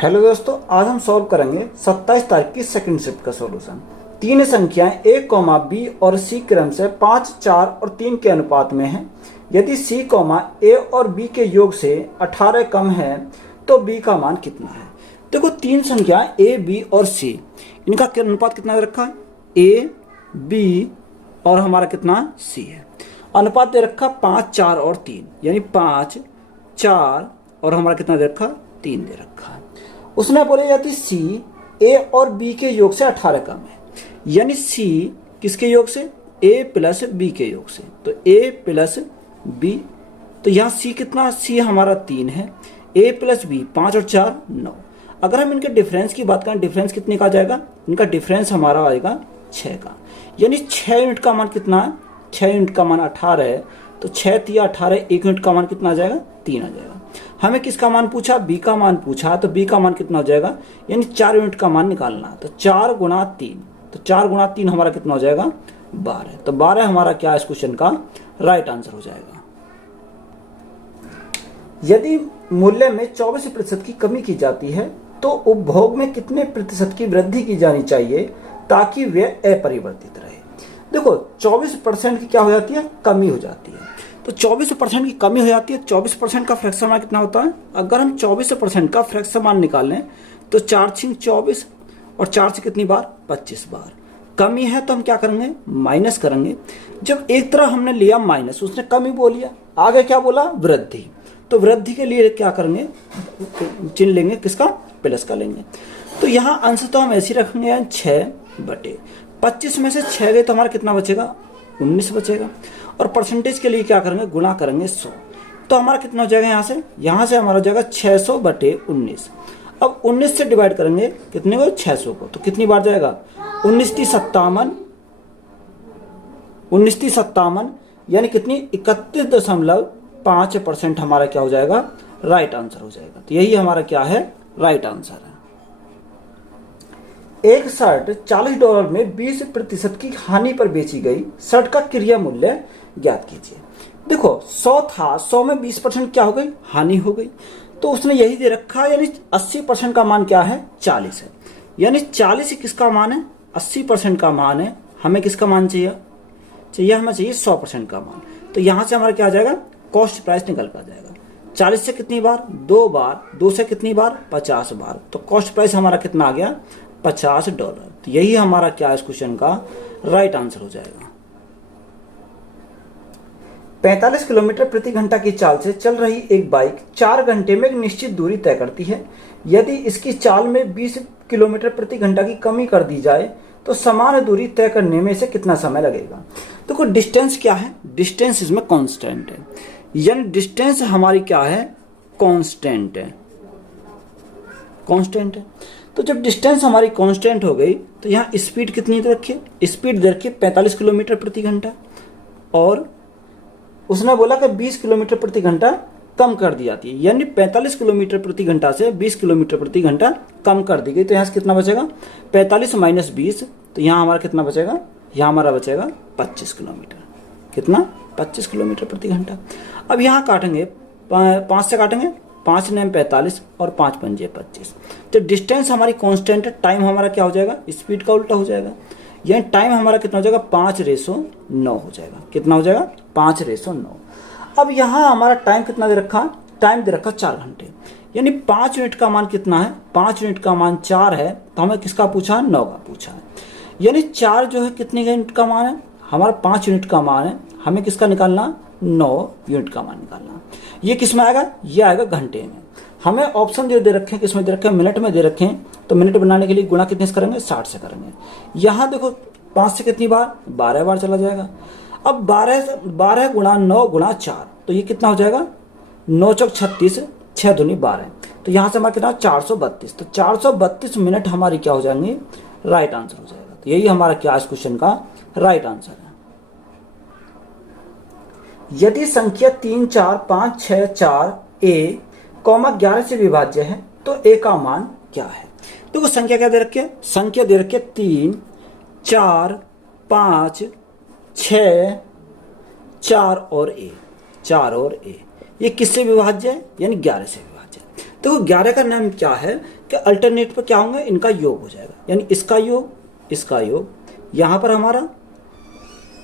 Hello दोस्तों, आज हम सॉल्व करेंगे 27 तारीख की सेकंड शिफ्ट का सॉल्यूशन। तीन संख्याएं a, b और c क्रम से 5, 4 और 3 के अनुपात में हैं। यदि c, a और b के योग से 18 कम है तो b का मान कितना है। देखो, तीन संख्या a, b और c, इनका अनुपात कितना दे रखा है, a, b और हमारा कितना c है। अनुपात दे रखा 5, 4 और 3, यानी 5, 4 और हमारा कितना दे रखा, 3 दे रखा है। उसने बोले जाती C A और B के योग से 18 कम है, यानी C किसके योग से, A प्लस B के योग से। तो A प्लस B, तो यहाँ C कितना, C हमारा 3 है, A प्लस B 5 और 4 9। अगर हम इनके डिफरेंस की बात करें, डिफरेंस कितने का आ जाएगा, इनका डिफरेंस हमारा आएगा 6 का, यानी 6 यूनिट का मान कितना है, 6 यूनिट का मान 18 है, तो 6 तिया 18, 1 यूनिट का मान कितना आ जाएगा, 3 आ जाएगा। हमें किसका मान पूछा, बी का मान पूछा, तो बी का मान कितना हो जाएगा, यानी 4 यूनिट का मान निकालना। तो 4 गुणा 3, तो 4 गुणा 3 हमारा कितना हो जाएगा, 12। तो 12 हमारा क्या इस क्वेश्चन का राइट आंसर हो जाएगा। यदि मूल्य में 24% की कमी की जाती है तो उपभोग में कितने प्रतिशत की वृद्धि की जानी चाहिए ताकि वे अपरिवर्तित रहे। देखो, 24% की क्या हो जाती है, कमी हो जाती है। तो 24% की कमी हो जाती है। 24% का फ्रैक्शन मान कितना होता है, अगर हम 24% का फ्रैक्शन मान निकालें तो 4 छिंग 24 और 4 से कितनी बार, 25 बार। कमी है तो हम क्या करेंगे, माइनस करेंगे। जब एक तरह हमने लिया माइनस, उसने कमी बोल लिया, आगे क्या बोला, वृद्धि। तो वृद्धि के लिए क्या करेंगे, चिन्ह लेंगे, किसका, प्लस का लेंगे। तो यहाँ अंश तो हम ऐसे रखेंगे 6/25 में से 6 गए तो हमारा कितना बचेगा, 19 बचेगा। और परसेंटेज के लिए क्या करेंगे, गुणा करेंगे 100। तो हमारा कितना हो जाएगा, यहाँ से हमारा हो जाएगा 600/19। अब 19 से डिवाइड करेंगे कितने को, 600 को, तो कितनी बार जाएगा, 19 × 57, यानी कितनी, 31.5% हमारा क्या हो जाएगा, राइट आंसर हो जाएगा। तो यही हमारा क्या है, राइट आंसर है। एक शर्ट $40 में 20% की हानि पर बेची गई। शर्ट का क्रिया मूल्य ज्ञात कीजिए। देखो, 100 था, 100 में 20% क्या हो गई, हानि हो गई। तो उसने यही दे रखा है, यानी 80% का मान क्या है, 40 है। यानी 40 किसका मान है, 80% का मान है। हमें किसका मान चाहिए, हमें चाहिए 100% का मान। तो यहाँ से हमारा क्या आ जाएगा, कॉस्ट प्राइस निकल कर जाएगा। 40 से कितनी बार, 2 बार, 2 से कितनी बार, 50 बार। तो कॉस्ट प्राइस हमारा कितना आ गया, $50। तो यही हमारा क्या इस क्वेश्चन का राइट आंसर हो जाएगा। 45 किलोमीटर प्रति घंटा की चाल से चल रही एक बाइक 4 घंटे में एक निश्चित दूरी तय करती है। यदि इसकी चाल में 20 किलोमीटर प्रति घंटा की कमी कर दी जाए तो समान दूरी तय करने में इसे कितना समय लगेगा। देखो, डिस्टेंस क्या है, डिस्टेंस इसमें कांस्टेंट है, यानी डिस्टेंस हमारी क्या है, कांस्टेंट है। तो जब डिस्टेंस हमारी कांस्टेंट हो गई तो यहाँ स्पीड कितनी दे रखी है, स्पीड दे रखी है 45 किलोमीटर प्रति घंटा, और उसने बोला कि 20 किलोमीटर प्रति घंटा कम कर दी जाती है, यानी 45 किलोमीटर प्रति घंटा से 20 किलोमीटर प्रति घंटा कम कर दी गई। तो यहाँ से कितना बचेगा, 45 - 20, तो यहाँ हमारा कितना बचेगा, यहाँ हमारा बचेगा 25 किलोमीटर। कितना, 25 किलोमीटर प्रति घंटा। अब यहाँ काटेंगे, 5 से काटेंगे, 5 9 45 और 5 5 25। तो डिस्टेंस हमारी कांस्टेंट है, टाइम हमारा क्या हो जाएगा, स्पीड का उल्टा हो जाएगा, यानी टाइम हमारा कितना हो जाएगा, 5:9 हो जाएगा। कितना हो जाएगा, 5:9। अब यहाँ हमारा टाइम कितना दे रखा, टाइम दे रखा 4 घंटे, यानी 5 यूनिट का मान कितना है, 5 यूनिट का मान 4 है। तो हमें किसका पूछा है, 9 का पूछा है। यानी 4 जो है कितने यूनिट का मान है, हमारा 5 यूनिट का मान है। हमें किसका निकालना, 9 यूनिट का मान निकालना। ये किस में आएगा, ये आएगा घंटे में। हमें ऑप्शन जो दे रखे हैं, किसमें दे रखे हैं, मिनट में दे रखे हैं। तो मिनट बनाने के लिए गुणा कितने से करेंगे, 60 से करेंगे। यहाँ देखो, 5 से कितनी बार, 12 बार चला जाएगा। अब 12 गुणा 9 गुणा 4, तो ये कितना हो जाएगा, 9 चौक 36, 6 दूनी 12। तो यहाँ से हमारा कितना, 432। तो 432 मिनट हमारी क्या हो जाएंगे, राइट आंसर हो जाएगा। तो यही हमारा क्या इस क्वेश्चन का राइट आंसर है। यदि संख्या 3 4 5 6 4 a, 11 से विभाज्य है तो a का मान क्या है। देखो, संख्या क्या दे रखी है, संख्या दे रखी है 3 4 5 6 4 और a, 4 और a। ये किससे विभाज्य है, यानी 11 से विभाज्य है। देखो 11 का नाम क्या है कि अल्टरनेट पर क्या होंगे, इनका योग हो जाएगा, यानी इसका योग, यहाँ पर हमारा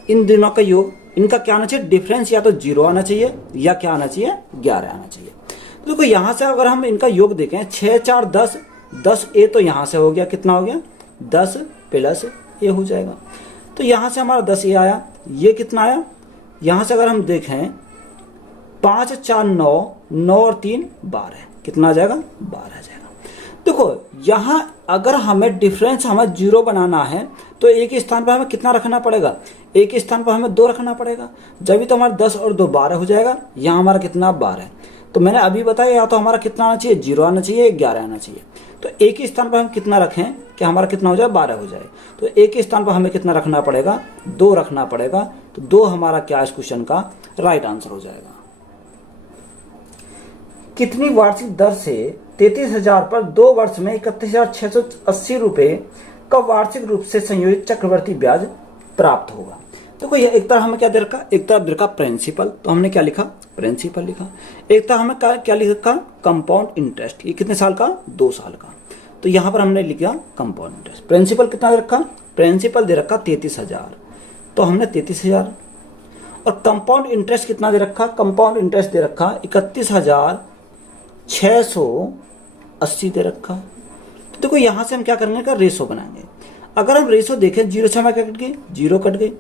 इन दोनों का योग, इनका क्या आना चाहिए, डिफरेंस या तो 0 आना चाहिए या क्या आना चाहिए, 11 आना चाहिए। तो देखो यहाँ से अगर हम इनका योग देखें 6 4 10, 10 ए तो यहाँ से हो गया, कितना हो गया 10 प्लस ए हो जाएगा। तो यहाँ से हमारा 10 ए आया, ये कितना आया, यहाँ से अगर हम देखें 5 4 9, 9 और 3 12, कितना आ जाएगा 12 आ जाएगा। देखो यहाँ अगर हमें डिफरेंस हमें 0 बनाना है तो एक ही स्थान पर हमें कितना रखना पड़ेगा, एक ही स्थान पर हमें 2 रखना पड़ेगा, जब भी तो हमारा 10 और 2 12 हो जाएगा। यहाँ हमारा कितना 12, तो मैंने अभी बताया या तो हमारा कितना आना चाहिए, 0 आना चाहिए, 11 आना चाहिए। तो एक ही स्थान पर हम कितना रखें कि हमारा कितना हो जाए, 12 हो जाए। तो एक ही स्थान पर हमें कितना रखना पड़ेगा, 2 रखना पड़ेगा। तो 2 हमारा क्या इस क्वेश्चन का राइट आंसर हो जाएगा। कितनी वार्षिक दर से 33,000 पर 2 वर्ष में 31,680 रुपए का वार्षिक रूप से संयोजित चक्रवर्ती ब्याज प्राप्त होगा। देखो ये एक तरह हमें क्या दे रखा, एक तरफ दे रखा प्रिंसिपल, तो हमने क्या लिखा, प्रिंसिपल लिखा। एक तरफ हमें क्या लिखा, कंपाउंड इंटरेस्ट, ये कितने साल का, 2 साल का। तो यहाँ पर हमने लिखा कंपाउंड इंटरेस्ट। प्रिंसिपल कितना दे रखा, प्रिंसिपल दे रखा 33,000, तो हमने 33,000। और कंपाउंड इंटरेस्ट कितना दे रखा, कंपाउंड इंटरेस्ट दे रखा 31,680 दे रखा। तो देखो यहाँ से हम क्या करेंगे का रेशो बनाएंगे। अगर हम रेशो देखें 0 से हमें क्या कट गई, 0 कट गई।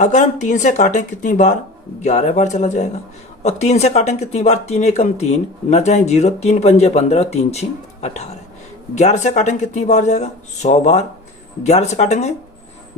अगर हम 3 से काटें कितनी बार, 11 बार चला जाएगा। और 3 से काटें कितनी बार, 3 एकम 3, न जाए 0, 3 पंजे 15, 3 6 18। 11 से काटेंगे कितनी बार जाएगा, 100 बार। 11 से काटेंगे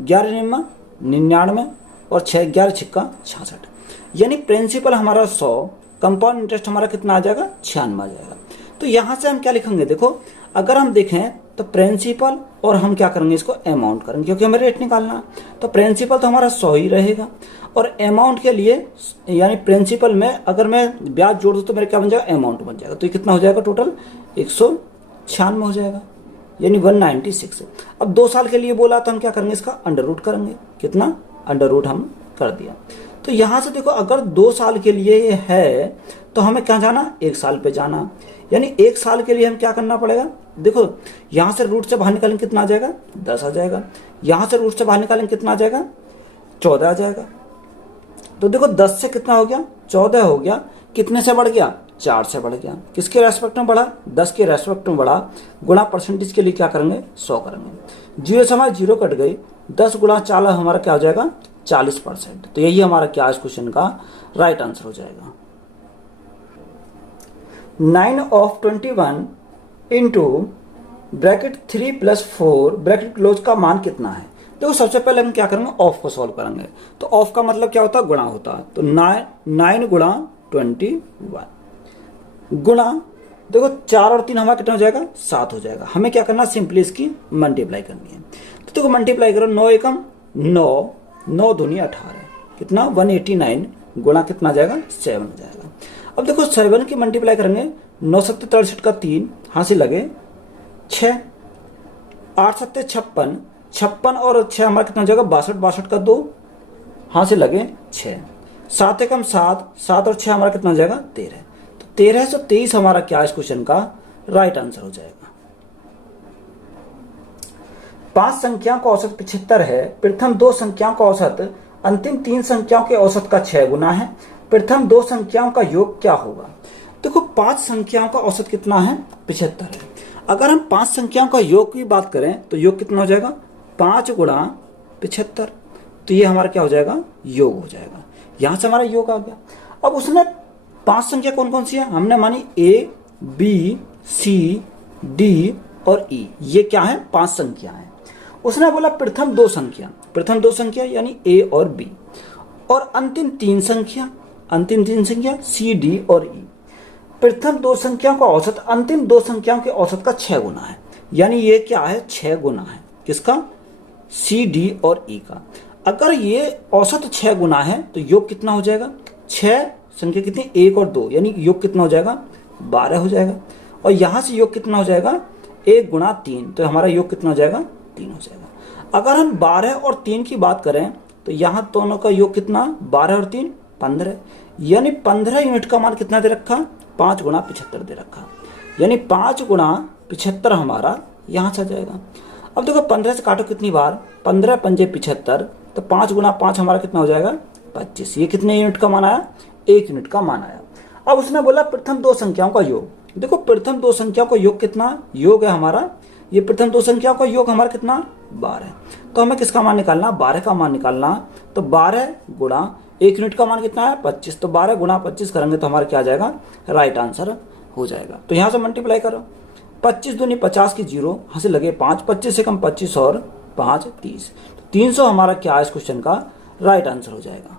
11 निम्मा 99 और 6 11 छिक्का 66, यानी प्रिंसिपल हमारा 100, कंपाउंड इंटरेस्ट हमारा कितना आ जाएगा, 96 आ जाएगा। तो यहाँ से हम क्या लिखेंगे, देखो अगर हम देखें तो प्रिंसिपल और हम क्या करेंगे, इसको अमाउंट करेंगे क्योंकि हमें रेट निकालना। तो प्रिंसिपल तो हमारा 100 ही रहेगा और अमाउंट के लिए यानी प्रिंसिपल में अगर मैं ब्याज जोड़ दूँ तो मेरा क्या बन जाएगा, अमाउंट बन जाएगा। तो ये कितना हो जाएगा, टोटल 196 हो जाएगा, यानी 196। अब 2 साल के लिए बोला तो हम क्या करेंगे, इसका अंडर रूट करेंगे। कितना, अंडर रूट हम कर दिया। तो यहाँ से देखो अगर 2 साल के लिए ये है तो हमें क्या जाना, 1 साल पे जाना, यानी 1 साल के लिए हम क्या करना पड़ेगा। देखो यहाँ से रूट से बाहर निकालेंगे कितना आ जाएगा, 10 आ जाएगा। यहाँ से रूट से बाहर निकालेंगे कितना आ जाएगा, 14 आ जाएगा। तो देखो 10 से कितना हो गया, 14 हो गया। कितने से बढ़ गया, 4 से बढ़ गया। किसके रेस्पेक्ट में बढ़ा, 10 के रेस्पेक्ट में बढ़ा। गुणा परसेंटेज के लिए क्या करेंगे, 100 करेंगे। 0 से हमारे 0 कट गई, 10 गुणा 4 हमारा क्या हो जाएगा, 40%। तो यही हमारा क्या इस क्वेश्चन का राइट आंसर हो जाएगा। 9 of 21 into bracket 3 + 4 bracket close का मान कितना है। देखो सबसे पहले हम क्या करेंगे, ऑफ को सॉल्व करेंगे। तो ऑफ का मतलब क्या होता है, गुणा होता है। तो 9 गुणा 21 गुणा, देखो 4 और 3 हमारा कितना हो जाएगा, 7 हो जाएगा। हमें क्या करना, सिंपली इसकी मल्टीप्लाई करनी है। तो देखो मल्टीप्लाई करो, 9 एकम 9, 9 दूनी 18, कितना 189 गुणा कितना जाएगा, 7 हो जाएगा। अब देखो 7 की मल्टीप्लाई करेंगे, 9 7 63 का 3 हाँ से लगे 6, 8 7 56, 56 और 6 हमारा कितना हो जाएगा, 62, 62 का 2 हाँ से लगे 6, 7 एकम 7, 7 और 6 हमारा कितना हो जाएगा, 13। तो 13 से 23 हमारा क्या इस क्वेश्चन का राइट आंसर हो जाएगा। 5 संख्याओं का औसत 75 है। प्रथम 2 संख्याओं का औसत अंतिम 3 संख्याओं के औसत का 6 गुना है। प्रथम 2 संख्याओं का योग क्या होगा। देखो 5 संख्याओं का औसत कितना है, 75 है। अगर हम 5 संख्याओं का योग की बात करें तो योग कितना हो जाएगा, 5 गुणा 75। तो ये हमारा क्या हो जाएगा, योग हो जाएगा। यहां से हमारा योग आ गया। अब उसने 5 संख्या कौन कौन सी है, हमने मानी A, B, C, D और E। ये क्या है, 5 संख्या है। उसने बोला प्रथम 2 संख्या, प्रथम 2 संख्या यानी A और B, और अंतिम 3 संख्या, अंतिम 3 संख्या C, D और E। प्रथम 2 संख्याओं का औसत अंतिम 2 संख्याओं के औसत का 6 गुना है, यानी ये क्या है, 6 गुना है। किसका, C, D और E का। अगर ये औसत 6 गुना है तो योग कितना हो जाएगा, 6 संख्या कितनी, 1 और 2, यानी योग कितना हो जाएगा, 12 हो जाएगा। और यहां से योग कितना हो जाएगा, 1 गुणा 3, तो हमारा योग कितना हो जाएगा, 3 हो जाएगा। अगर हम 12 और 3 की बात करें तो यहां दोनों का योग कितना, 12 और 3 15, यानी 15 यूनिट का मान कितना दे रखा, 5 गुणा 75 दे रखा। यानी 5 गुणा 75 हमारा यहाँ से आ जाएगा। अब देखो 15 से काटो कितनी बार, 15 पंजे 75, तो 5 गुणा 5 हमारा कितना हो जाएगा 25। ये कितने यूनिट का मान आया, 1 यूनिट का मान आया। अब उसने बोला प्रथम दो संख्याओं का योग। देखो प्रथम दो संख्याओं का योग कितना, योग है हमारा, ये प्रथम दो संख्याओं का योग हमारा कितना 12। तो हमें किसका मान निकालना, 12 का मान निकालना। तो 12 गुणा 1 यूनिट का मान कितना है 25, तो 12 गुणा 25 करेंगे तो हमारा क्या आ जाएगा, राइट आंसर हो जाएगा। तो यहाँ से मल्टीप्लाई करो, 25 दूनी 50 की 0, यहाँ से लगे 5, 25 से कम 25 और 5 30, 300 हमारा क्या है इस क्वेश्चन का राइट आंसर हो जाएगा।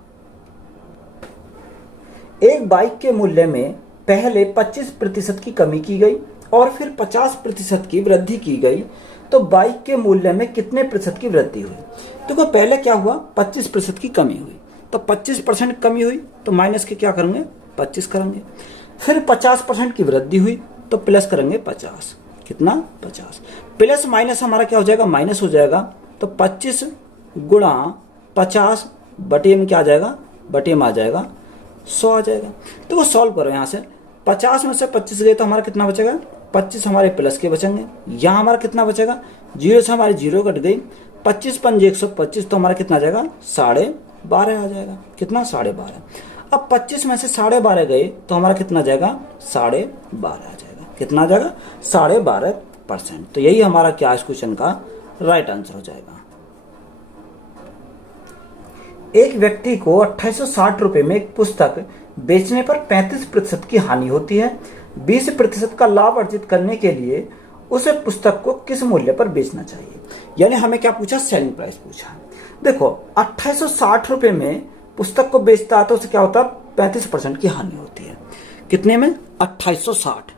एक बाइक के मूल्य में पहले 25% की कमी की गई और फिर 50% की वृद्धि की गई, तो बाइक के मूल्य में कितने प्रतिशत की वृद्धि हुई। देखो पहले क्या हुआ, 25% की कमी हुई, तो 25% कमी हुई तो माइनस के क्या करेंगे 25 करेंगे। फिर 50% की वृद्धि हुई तो प्लस करेंगे 50, कितना 50। प्लस माइनस हमारा क्या हो जाएगा, माइनस हो जाएगा। तो 25 गुणा 50 बटे में क्या आ जाएगा, बटे में आ जाएगा 100 आ जाएगा। तो वो सॉल्व करो, यहाँ से 50 में से 25 गए तो हमारा कितना बचेगा, 25 हमारे प्लस के बचेंगे। यहाँ हमारा कितना बचेगा, 0 से हमारी 0 कट गई, 25 पंजे 125, तो हमारा कितना आ जाएगा 12.5 आ जाएगा, कितना 12.5। अब 25 में से 12.5 गए तो हमारा कितना आ जाएगा 12.5 आ जाएगा, कितना आ जाएगा 12.5%। तो यही हमारा क्या इस क्वेश्चन का राइट आंसर हो जाएगा। एक व्यक्ति को 2860 रुपए में एक पुस्तक बेचने पर 35% की हानि होती है। 20% का लाभ अर्जित करने के लिए उसे पुस्तक को किस मूल्य पर बेचना चाहिए। यानी हमें क्या पूछा, सेलिंग प्राइस पूछा। देखो 2860 रुपए में पुस्तक को बेचता है तो उसे क्या होता है 35% की हानि होती है। कितने में, 2860।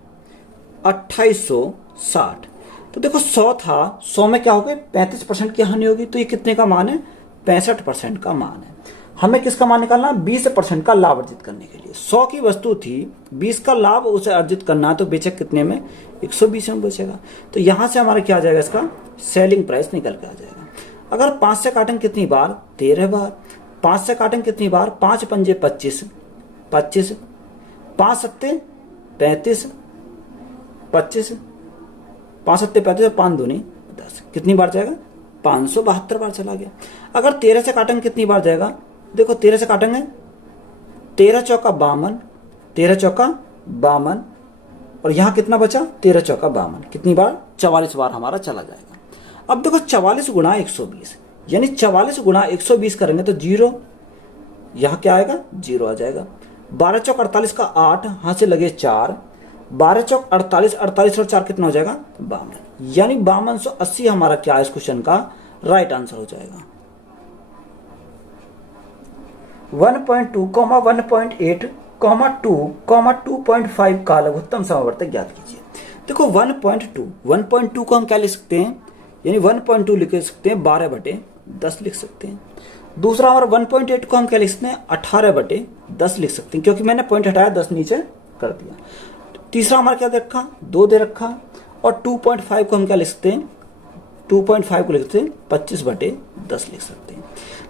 तो देखो 100 था, 100 में क्या हो गए 35% की हानि होगी, तो ये कितने का मान है 65% का मान है। हमें किसका मान निकालना, 20% का लाभ अर्जित करने के लिए। 100 की वस्तु थी, 20 का लाभ उसे अर्जित करना है, तो बेचे कितने में 120 में बेचेगा। तो यहां से हमारा क्या आ जाएगा, इसका सेलिंग प्राइस निकल के आ जाएगा। अगर 5 से काटेंगे कितनी बार, 13 बार। 5 से काटेंगे कितनी बार, 5 पंजे 25, 25, 5 सत्ते 35, 25, 5 सत्ते 35, 5 दूनी 10, कितनी बार जाएगा 572 बार चला गया। अगर 13 से काटेंगे कितनी बार जाएगा, देखो 13 से काटेंगे 13 चौका 52, 13 चौका 52, और यहां कितना बचा 13 चौका 52, कितनी बार 44 बार हमारा चला जाएगा। अब देखो 44 गुणा 120, यानी 44 गुणा 120 करेंगे तो 0, यहां क्या आएगा 0 आ जाएगा। 12 चौक 48 का 8, यहां से लगे 4, 12 चौक 48, 48 और 4 कितना हो जाएगा 52, यानी 5280 हमारा क्या है इस क्वेश्चन का राइट आंसर हो जाएगा। 1.2, 1.8, 2, 2.5 का लघुत्तम समवर्तक ज्ञात कीजिए। देखो 1.2 को हम क्या लिख सकते हैं, यानी 1.2 लिख सकते हैं 12/10 लिख सकते हैं। दूसरा हमारा 1.8 को हम क्या लिख सकते हैं 18/10 लिख सकते हैं, क्योंकि मैंने पॉइंट हटाया 10 नीचे कर दिया। तीसरा हमारा क्या दे रखा 2 दे रखा, और 2.5 को हम क्या लिख सकते हैं 2.5 को लिखते हैं 25/10 लिख सकते हैं।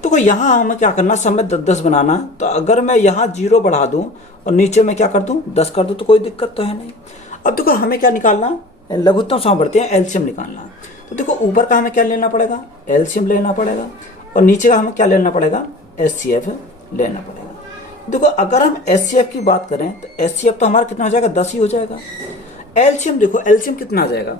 तो कोई यहाँ हमें क्या करना, सब में 10 बनाना। तो अगर मैं यहाँ 0 बढ़ा दूं और नीचे में क्या कर दूं 10 कर दूं तो कोई दिक्कत तो है नहीं। अब देखो हमें क्या निकालना, लघुत्तम समवर्ती है एलसीएम निकालना। तो देखो ऊपर का हमें क्या लेना पड़ेगा, एलसीएम लेना पड़ेगा, और नीचे का हमें क्या लेना पड़ेगा, एचसीएफ लेना पड़ेगा। देखो अगर हम एचसीएफ की बात करें तो एचसीएफ तो हमारा कितना हो जाएगा 10 ही हो जाएगा। एलसीएम देखो, एलसीएम कितना आ जाएगा,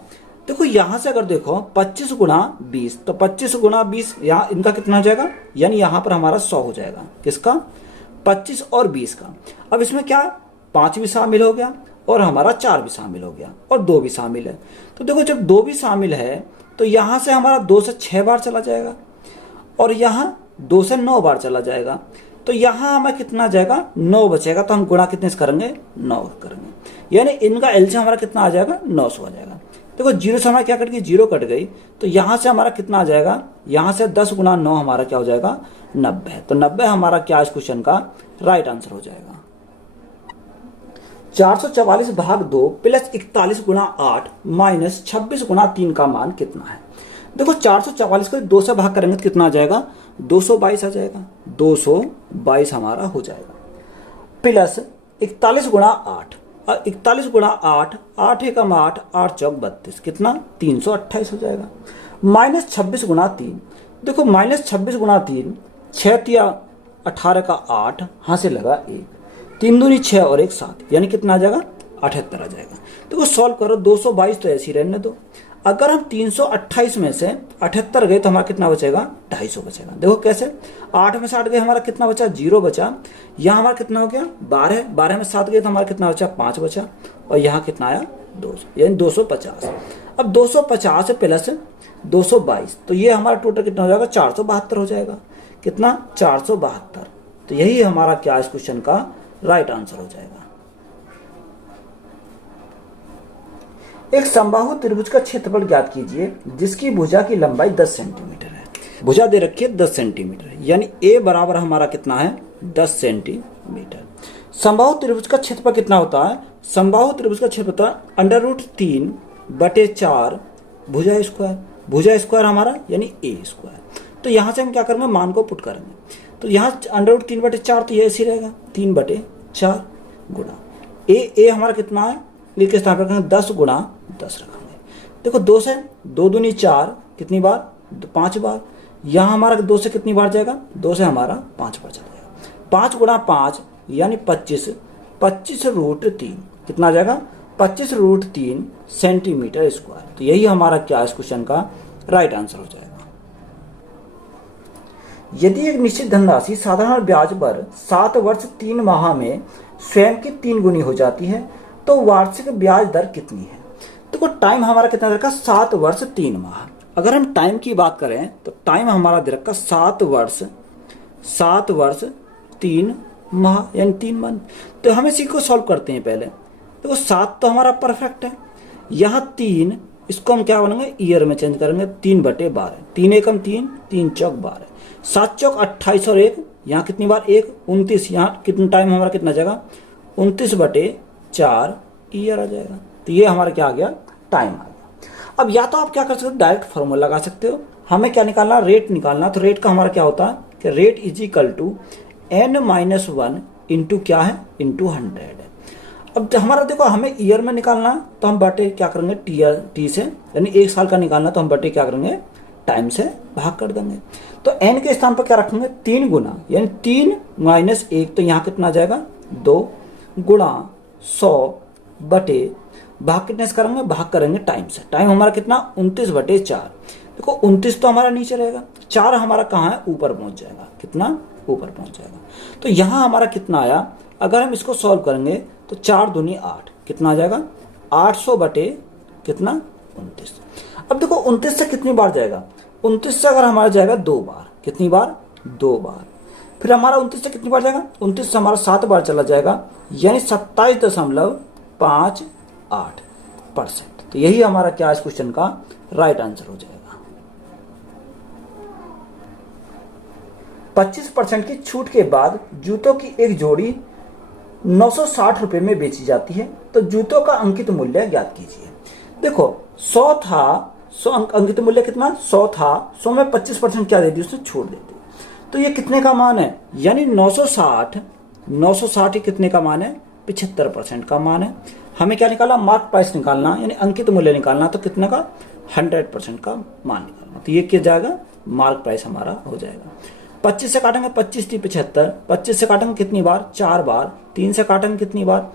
देखो यहां से अगर देखो 25 गुणा 20, तो 25 गुणा 20 यहाँ इनका कितना हो जाएगा, यानी यहां पर हमारा 100 हो जाएगा। किसका, 25 और 20 का। अब इसमें क्या 5 भी शामिल हो गया और हमारा 4 भी शामिल हो गया और 2 भी शामिल है। तो देखो जब 2 भी शामिल है तो यहां से हमारा 2 से 6 बार चला जाएगा और यहाँ 2 से 9 बार चला जाएगा। तो यहाँ हमें कितना आ जाएगा 9 बचेगा। तो हम गुणा कितने से करेंगे 9 करेंगे, यानी इनका एलसीएम हमारा कितना आ जाएगा 900 आ जाएगा। देखो 0 से हमारा क्या कट गई 0 कट गई, तो यहाँ से हमारा कितना आ जाएगा, यहाँ से 10 गुणा 9 हमारा क्या हो जाएगा 90। तो 90 हमारा क्या इस क्वेश्चन का राइट आंसर हो जाएगा। 444 भाग 2 प्लस 41 गुणा 8 माइनस 26 गुणा 3 का मान कितना है। देखो 444 को 2 से भाग करेंगे तो कितना आ जाएगा 222 आ जाएगा, 222 हमारा हो जाएगा। प्लस 41 गुणा 8, 41 गुणा 8, 8 एकम 8, 8 चौक 32, कितना 328 हो जाएगा। माइनस 26 गुणा 3, देखो माइनस 26 गुणा 3, 6 तिया 18 का 8, हाँ से लगा 1, 3 दूनी 6 और 1 7, यानी कितना आ जाएगा 78 आ जाएगा। देखो सॉल्व करो, 222 तो ऐसे ही रहने दो। अगर हम 328 में से 78 गए तो हमारा कितना बचेगा 250 बचेगा। देखो कैसे, 8 में 60 गए हमारा कितना बचा 0 बचा, यहाँ हमारा कितना हो गया 12, 12 में 7 गए तो हमारा कितना बचा 5 बचा, और यहाँ कितना आया 200, यानी 250। अब 250 प्लस 222 तो ये हमारा टोटल कितना हो जाएगा 472 हो जाएगा, कितना 472। तो यही हमारा क्या इस क्वेश्चन का राइट आंसर हो जाएगा। एक समबाहु त्रिभुज का क्षेत्रफल ज्ञात कीजिए जिसकी भुजा की लंबाई 10 सेंटीमीटर है। भुजा दे रखी है 10 सेंटीमीटर, यानी ए बराबर हमारा कितना है 10 सेंटीमीटर। समबाहु त्रिभुज का क्षेत्रफल कितना होता है, समबाहु त्रिभुज का क्षेत्रफल होता है √3/4 भुजा स्क्वायर, भुजा स्क्वायर हमारा यानी ए स्क्वायर। तो यहाँ से हम क्या करेंगे, मान को पुट करेंगे, तो यहाँ √3/4 तो ये ऐसे रहेगा 3/4 गुणा ए हमारा कितना है, लिख स्थान पर रखेंगे 10 गुणा 10 रखेंगे। देखो 2 से 2 दूनी 4, कितनी बार 5 बार, यहाँ हमारा 2 से कितनी बार जाएगा, 2 से हमारा 5 बार चला जाएगा। 5 गुणा 5 यानी 25, 25√3 कितना आ जाएगा 25√3 सेंटीमीटर स्क्वायर। तो यही हमारा क्या इस क्वेश्चन का राइट आंसर हो जाएगा। यदि एक निश्चित धनराशि साधारण ब्याज पर 7 वर्ष 3 माह में स्वयं की 3 गुनी हो जाती है तो वार्षिक ब्याज दर कितनी है। तो टाइम हमारा कितना दे रखा 7 वर्ष 3 माह। अगर हम टाइम की बात करें तो टाइम हमारा दे रखा 7 वर्ष 3 माह यानी 3 मंथ। तो हम इसी को सॉल्व करते हैं पहले। देखो 7 तो हमारा परफेक्ट है, यहाँ 3 इसको हम क्या बनाएंगे ईयर में चेंज करेंगे 3/12, 3 एकम 3, 3 चौक 12, 7 चौक 28 और 1 यहाँ कितनी बार 1 29, यहाँ कितना टाइम हमारा कितना जाएगा 29/4 ईयर आ जाएगा। तो ये हमारा क्या आ गया टाइम आ गया। अब या तो आप क्या कर सकते हो डायरेक्ट फॉर्मूला लगा सकते हो, हमें क्या निकालना रेट निकालना। तो रेट का हमारा क्या होता है कि rate is equal to n-1 into क्या है इंटू 100 है। अब हमारा देखो हमें ईयर में निकालना तो हम बटे क्या करेंगे टी से, यानी 1 साल का निकालना तो हम बटे क्या करेंगे टाइम से भाग कर देंगे। तो n के स्थान पर क्या रखेंगे 3 गुना, यानी 3 - 1 तो यहाँ कितना आ जाएगा 2 गुणा 100 बटे भाग कितने से करेंगे भाग करेंगे टाइम से। टाइम हमारा कितना 29/4। देखो 29 तो हमारा नीचे रहेगा, 4 हमारा कहाँ है ऊपर पहुंच जाएगा, कितना ऊपर पहुंच जाएगा। तो यहाँ हमारा कितना आया, अगर हम इसको सॉल्व करेंगे तो 4 दूनी 8 कितना आ जाएगा 800 बटे कितना 29। अब देखो 29 से कितनी बार जाएगा, 29 से अगर हमारा जाएगा 2 बार, कितनी बार 2 बार। फिर हमारा 29 से कितनी बार जाएगा 29 से हमारा 7 बार चला जाएगा, यानी 27.58%। तो यही हमारा क्या इस क्वेश्चन का राइट आंसर हो जाएगा। 25% की छूट के बाद जूतों की एक जोड़ी 960 रुपए में बेची जाती है, तो जूतों का अंकित मूल्य ज्ञात कीजिए। देखो 100 था, 100 अंकित मूल्य कितना 100 था, 100 में 25% क्या दे दी उसने छूट दे दी। तो ये कितने का मान है, यानी 960 कितने का मान है 75% का मान है। हमें क्या निकालना मार्क प्राइस निकालना, यानी अंकित मूल्य निकालना, तो कितने का 100% का मान निकालना। तो ये क्या जाएगा मार्क प्राइस हमारा हो जाएगा। 25 से काटेंगे 25 × 75, 25 से काटेंगे कितनी बार 4 बार, 3 से काटेंगे कितनी बार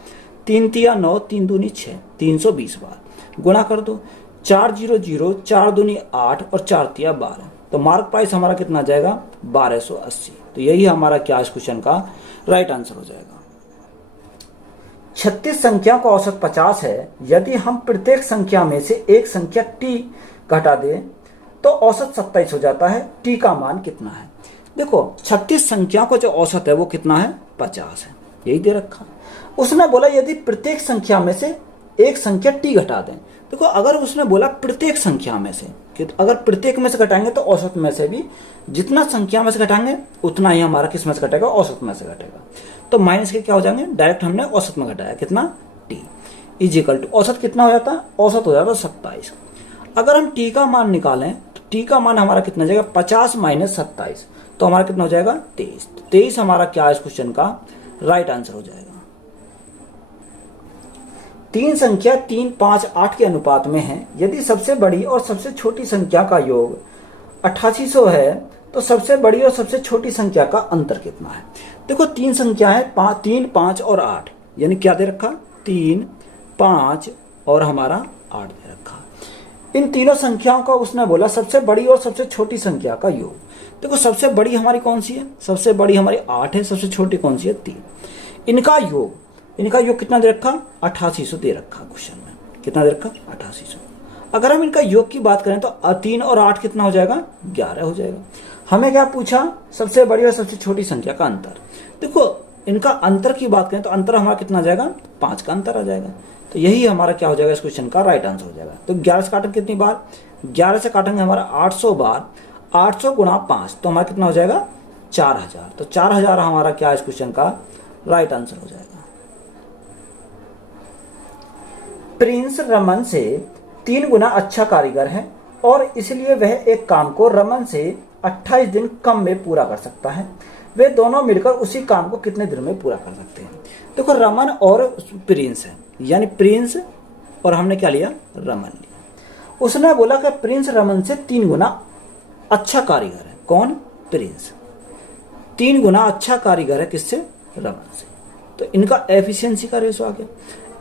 3 × 9, 3 दूनी 6, 320 बार। गुणा कर दो 4 0 0, 4 दूनी 8 और 4 × 12। तो मार्क प्राइस हमारा कितना जाएगा 1280। तो यही हमारा क्या इस क्वेश्चन का राइट आंसर हो जाएगा। 36 संख्या का औसत 50 है। यदि हम प्रत्येक संख्या में से एक संख्या t घटा दें तो औसत 27 हो जाता है। t का मान कितना है। देखो 36 संख्या को जो औसत है वो कितना है 50 है, यही दे रखा। उसने बोला यदि प्रत्येक संख्या में से एक संख्या t घटा दें। देखो अगर उसने बोला प्रत्येक संख्या में से, कि अगर प्रत्येक में से घटाएंगे तो औसत में से भी, जितना संख्या में से घटाएंगे उतना ही हमारा किस में से घटेगा औसत में से घटेगा। तो माइनस के क्या हो जाएंगे, डायरेक्ट हमने औसत में घटाया कितना t इज इक्वल टू औसत कितना हो जाता है, औसत हो जाता है 27। अगर हम t का मान निकालें तो t का मान हमारा कितना जाएगा 50 - 27, तो हमारा कितना हो जाएगा 23। 23 हमारा क्या इस क्वेश्चन का राइट आंसर हो जाएगा। तीन संख्या 3, 5, 8 के अनुपात में है। यदि सबसे बड़ी और सबसे छोटी संख्या का योग 8800 है तो सबसे बड़ी और सबसे छोटी संख्या का अंतर कितना है। देखो तीन संख्या है 3, 5 और 8, यानी क्या दे रखा 3, 5 और हमारा 8 दे रखा। इन तीनों संख्याओं का उसने बोला सबसे बड़ी और सबसे छोटी संख्या का योग। देखो सबसे बड़ी हमारी कौन सी है, सबसे बड़ी हमारी 8 है, सबसे छोटी कौन सी है 3। इनका योग कितना दे रखा 8800 दे रखा क्वेश्चन में, कितना दे रखा 8800। अगर हम इनका योग की बात करें तो 3 और 8 कितना हो जाएगा 11 हो जाएगा। हमें क्या पूछा सबसे बड़ी और सबसे छोटी संख्या का अंतर। देखो इनका अंतर की बात करें तो अंतर हमारा कितना आ जाएगा 5 का अंतर आ जाएगा। तो यही हमारा क्या हो जाएगा इस क्वेश्चन का राइट आंसर हो जाएगा। तो 11 से काटेंगे कितनी बार, 11 से काटेंगे हमारा 800 बार, 800 गुणा 5 तो हमारा कितना हो जाएगा 4000। तो 4000 हमारा क्या इस क्वेश्चन का राइट आंसर हो जाएगा। प्रिंस रमन से 3 गुना अच्छा कारीगर है और इसलिए वह एक काम को रमन से 28 दिन कम में पूरा कर सकता है। वे दोनों मिलकर उसी काम को कितने दिन में पूरा कर सकते हैं। देखो रमन और प्रिंस है, यानी प्रिंस और हमने क्या लिया रमन लिया। उसने बोला कि प्रिंस रमन से 3 गुना अच्छा कारीगर है। कौन प्रिंस 3 गुना अच्छा कारीगर है किससे रमन से। तो इनका एफिशिएंसी का रेशो आ गया।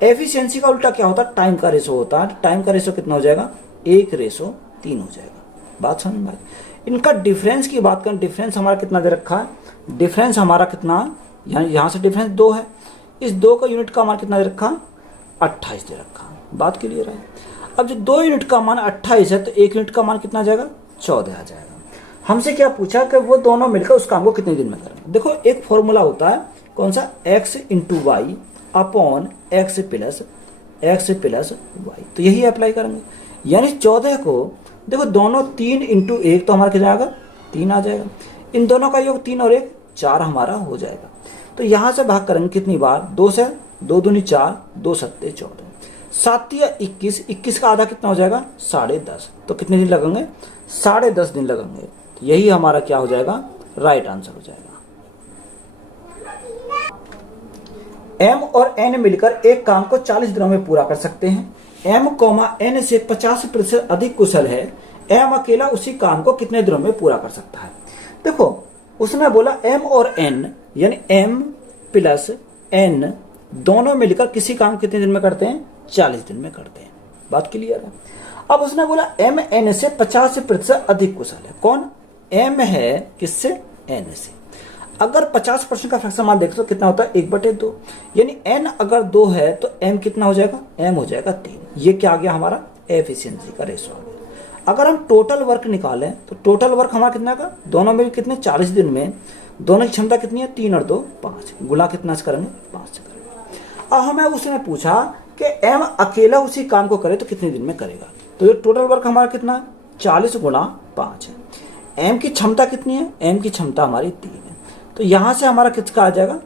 एफिशिएंसी का उल्टा क्या होता है टाइम का रेशो होता है। टाइम का रेशो कितना हो जाएगा 1:3 हो जाएगा। बात समझ में आई। इनका डिफरेंस की बात करें, डिफरेंस हमारा कितना दे रखा है, डिफरेंस हमारा कितना यहाँ से डिफरेंस 2 है, इस 2 का यूनिट का मान कितना दे रखा 28 दे रखा। बात क्लियर है। अब जो 2 यूनिट का मान 28 है तो 1 यूनिट का मान कितना आ जाएगा 14 आ जाएगा। हमसे क्या पूछा कि वो दोनों मिलकर उस काम को कितने दिन में करेंगे। देखो एक फॉर्मूला होता है कौन सा x × y upon x plus y। तो यही अप्लाई करेंगे, यानी 14 को देखो दोनों 3 × 1 तो हमारा कितना आएगा 3 आ जाएगा। इन दोनों का योग 3 और 1 4 हमारा हो जाएगा। तो यहाँ से भाग करेंगे कितनी बार 2 से, 2 दूनी 4, 2 सत्ते 14, 7 या 21, 21 का आधा कितना हो जाएगा 10.5। तो कितने दिन लगेंगे 10.5 दिन लगेंगे। तो यही हमारा क्या हो जाएगा राइट आंसर हो जाएगा। m और n मिलकर एक काम को 40 दिनों में पूरा कर सकते हैं। m, n से 50% अधिक कुशल है। m अकेला उसी काम को कितने दिनों में पूरा कर सकता है। देखो उसने बोला m और n यानी m प्लस n दोनों मिलकर किसी काम कितने दिन में करते हैं 40 दिन में करते हैं। बात क्लियर है। अब उसने बोला m n से 50% अधिक कुशल है। कौन m है किससे n से। अगर 50% का फ्रैक्शन मान देखो तो कितना होता है 1/2, यानी n अगर 2 है तो m कितना हो जाएगा m हो जाएगा 3। ये क्या आ गया हमारा एफिशिएंसी का रेशो आ गया। अगर हम टोटल वर्क निकालें तो टोटल वर्क हमारा कितना का दोनों में कितने 40 दिन में दोनों की क्षमता कितनी है 3 और 2 5, गुणा कितना से करेंगे 5 से करेंगे। अब हमें उसने पूछा कि m अकेला उसी काम को करे तो कितने दिन में करेगा। तो ये टोटल वर्क हमारा कितना 40 × 5 है। m की क्षमता कितनी है m की क्षमता हमारी 3 है। तो यहाँ से हमारा किसका आ जाएगा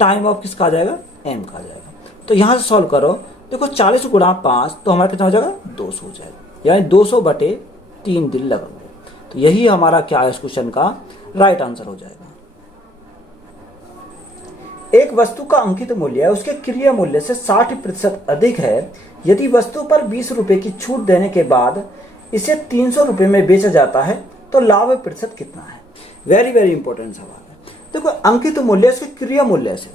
टाइम ऑफ किसका आ जाएगा m का आ जाएगा। तो यहाँ से सॉल्व करो देखो 40 × 5 तो हमारा कितना हो जाएगा 200 हो जाएगा, यानी 200/3 दिन लगेंगे। तो यही हमारा क्या है इस क्वेश्चन का राइट आंसर हो जाएगा। एक वस्तु का अंकित मूल्य उसके क्रय मूल्य से 60% अधिक है। यदि वस्तु पर 20 रुपए की छूट देने के बाद इसे 300 रुपए में बेचा जाता है तो लाभ प्रतिशत कितना है। वेरी वेरी इंपॉर्टेंट सवाल है। देखो अंकित मूल्य से क्रय मूल्य से,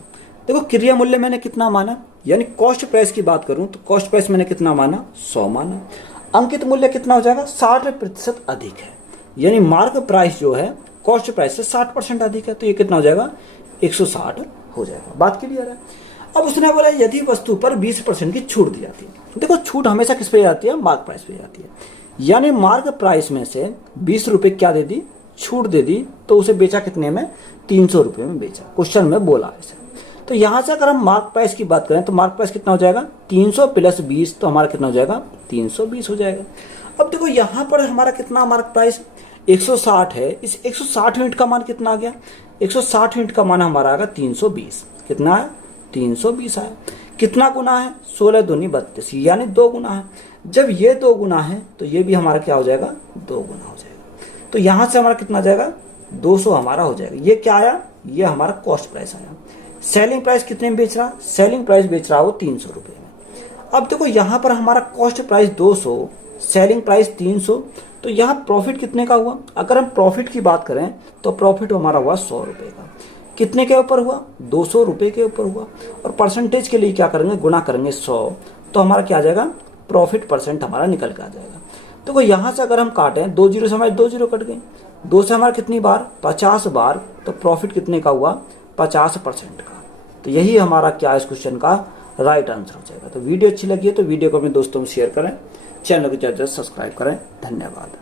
देखो क्रय मूल्य मैंने कितना माना, यानी कॉस्ट प्राइस की बात करूं तो कॉस्ट प्राइस मैंने कितना माना 100 माना। अंकित मूल्य कितना हो जाएगा 60% अधिक है, यानी मार्क प्राइस जो है कॉस्ट प्राइस से 60% अधिक है। तो ये कितना हो जाएगा 160 हो जाएगा। बात क्लियर है। अब उसने बोला यदि वस्तु पर 20% की छूट दी जाती है। देखो छूट हमेशा किस पे जाती है मार्क प्राइस पे जाती है, यानी मार्क प्राइस में से 20 रुपए क्या दे दी छूट दे दी तो उसे बेचा कितने में 300 रुपए में बेचा। क्वेश्चन में बोला ऐसे। तो यहां से अगर हम मार्क प्राइस की बात करें तो मार्क प्राइस कितना हो जाएगा 300 + 20 तो हमारा कितना हो जाएगा 320 हो जाएगा। अब देखो यहां पर हमारा कितना मार्क प्राइस 160 है। इस 160 यूनिट का मान कितना आ गया 160 यूनिट का मान हमारा आएगा 320। कितना है 320 आया। कितना गुना है 16 दूनी 32, यानी 2 गुना है। जब ये 2 गुना है तो ये भी हमारा क्या हो जाएगा 2 गुना हो जाएगा। तो यहां से हमारा कितना जाएगा 200 हमारा हो जाएगा। ये क्या आया ये हमारा कॉस्ट प्राइस आया। सेलिंग प्राइस कितने में बेच रहा सेलिंग प्राइस बेच रहा वो 300 रुपए में। अब देखो यहाँ पर हमारा कॉस्ट प्राइस 200, सेलिंग प्राइस 300, तो यहाँ प्रॉफिट कितने का हुआ? अगर हम प्रॉफिट की बात करें तो प्रॉफिट हमारा हुआ 100 रुपये का। कितने के ऊपर हुआ? 200 रुपये के ऊपर हुआ। और परसेंटेज के लिए क्या करेंगे? गुना करेंगे 100, तो हमारा क्या आ जाएगा? प्रॉफिट परसेंट हमारा निकल के आ जाएगा। देखो यहाँ से अगर हम काटें, 2 जीरो से हमारे 2 जीरो कट गए, 2 से हमारा कितनी बार? 50 बार, तो प्रॉफिट कितने का हुआ? 50% का। तो यही हमारा क्या इस क्वेश्चन का राइट आंसर हो जाएगा। तो वीडियो अच्छी लगी है तो वीडियो को अपने दोस्तों में शेयर करें, चैनल को ज़्यादा सब्सक्राइब करें। धन्यवाद।